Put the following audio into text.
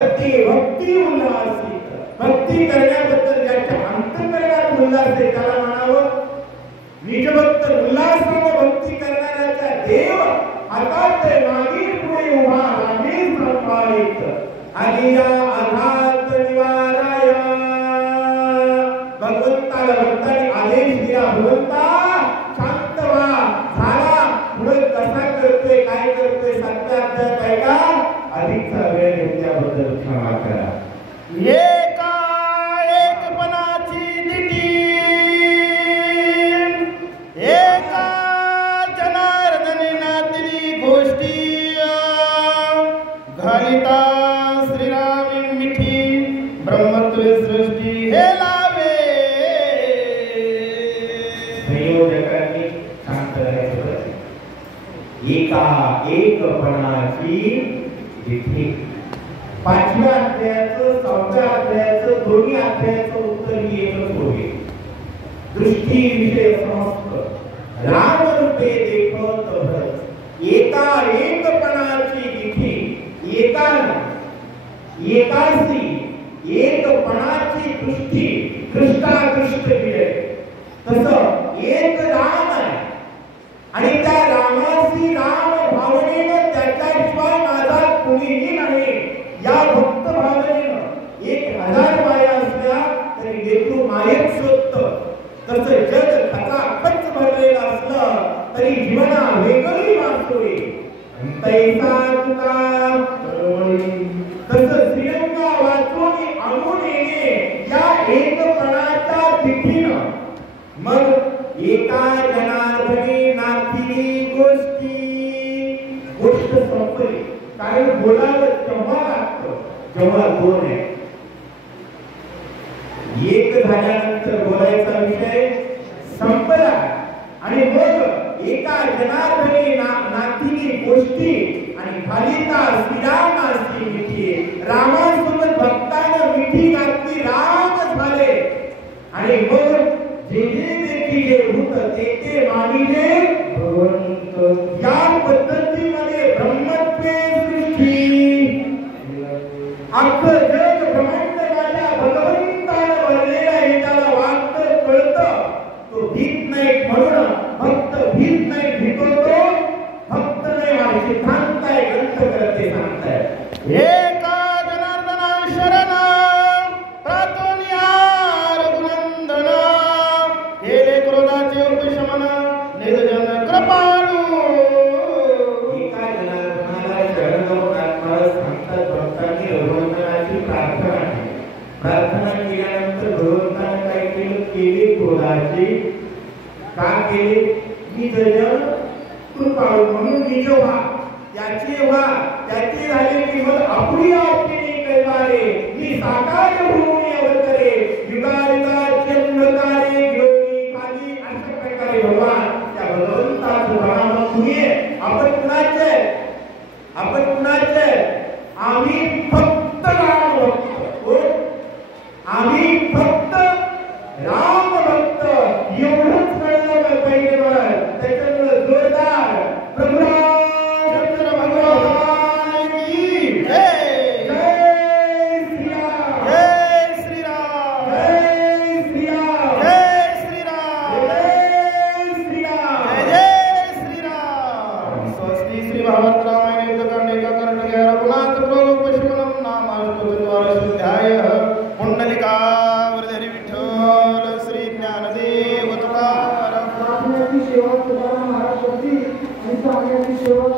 भक्ती उल्हासित भक्ती करण्याबद्दल ज्याच्या अंतःकरणात उल्हास आहे त्याला म्हणावं निजभक्त उल्हासाने भक्ती करणाऱ्याचा देव हातात मागे पुढे उभा रामे संपादित आलिया आघात निवाराय भगवंताला भक्ताने आदेश दिला भगवंता शांत व्हा झाला पुढे कसा करतोय काय करतोय सत्य अध्याय काय का अधिकचा वेळ घेतल्याबद्दल क्षमा करा एका एकपणाची दिटी एका जनार्दनी नातली गोष्टी घालिता श्रीरामी मिठी ब्रह्मत्व सृष्टी हे लावे संयोजकांनी शांत राहायचं एका एकपणाची दिठी पाचव्या अध्यायाचं चौथ्या अध्यायाचं दोन्ही अध्यायाचं उत्तर ही एकच होईल दृष्टी विषय समस्त राम रूपे देखत भरत एका एकपणाची दिठी एकासी एकपणाची दृष्टी दृष्टादृष्ट विषय तसं एक राम आहे आणि त्या रामासी राम भावनेनं त्याच्याशिवाय माझा कुणीही नाही या भक्त भावनेनं 1000 माया असल्या तरी लेकरू मायेत शोधतं तसं जग खचाखच भरलेलं असलं तरी जीवना वेगळी वाचतोय तैसा तुका तसं श्रीरंगा वाचून आणून येणे या एकपणाच्या तिथीनं मग एका जनार्दनी नाथी गोष्ट संपली कारण बोलावं तेव्हा लागतं जेव्हा दोन आहे एक झाल्यानंतर बोलायचा विषय संपला आणि मग एका जनार्दनी नाथी गोष्टी आणि खालिता श्रीरामाची मिठी रामासोबत भक्तानं मिठी घातली राम झाले आणि मग जे जे भूत ते मानिले भगवंत या पद्धतीमध्ये ब्रह्मत्वे सृष्टी अख्खं जग ब्रह्मांड माझ्या भगवंतानं भरलेलं आहे त्याला वाटतं कळतं तो भीत नाही म्हणून भक्त भीत नाही भीतो तो भक्त नाही हा सिद्धांत आहे ग्रंथ करते सांगताय एका जनार्दना शरण प्रातोनिया रघुनंदन केले क्रोधाचे उपशमन निर्जन कृपाळू एका जनार्दनाला शरण जाऊन आत्माला सांगतात भक्तांनी रघुनंदनाची प्रार्थना केल्यानंतर भगवंतानं काय केलं केले क्रोधाचे का केले निजन कृपाळू म्हणून निज व्हा त्याची झाले की मग आपली आपली कैवारे मी साकार होऊन अवतरे युगायुगाचे अंधकारे घेऊन खाली अशा प्रकारे भगवान त्या भगवंताचं नाम पुणे आपण कुणाचे आम्ही फक्त राम भक्त आम्ही फक्त राम भक्त एवढंच कळलं पाहिजे मला त्याच्यामुळे जोरदार प्रभू रामचंद्र भगवान की जय जय श्रीराम जय श्रीराम जय श्रीराम जय श्रीराम जय श्रीराम जय श्रीराम स्वस्ति श्री भागवत रामायण युद्धकांड एकाकरण रघुनाथ प्रलोक पशुमनम नामास्तु द्वार शुद्धाय पुंडलिका वरदहरि विठ्ठल श्री ज्ञानदेव तुकाराम सेवा तुकाराम महाराज आणि सेवा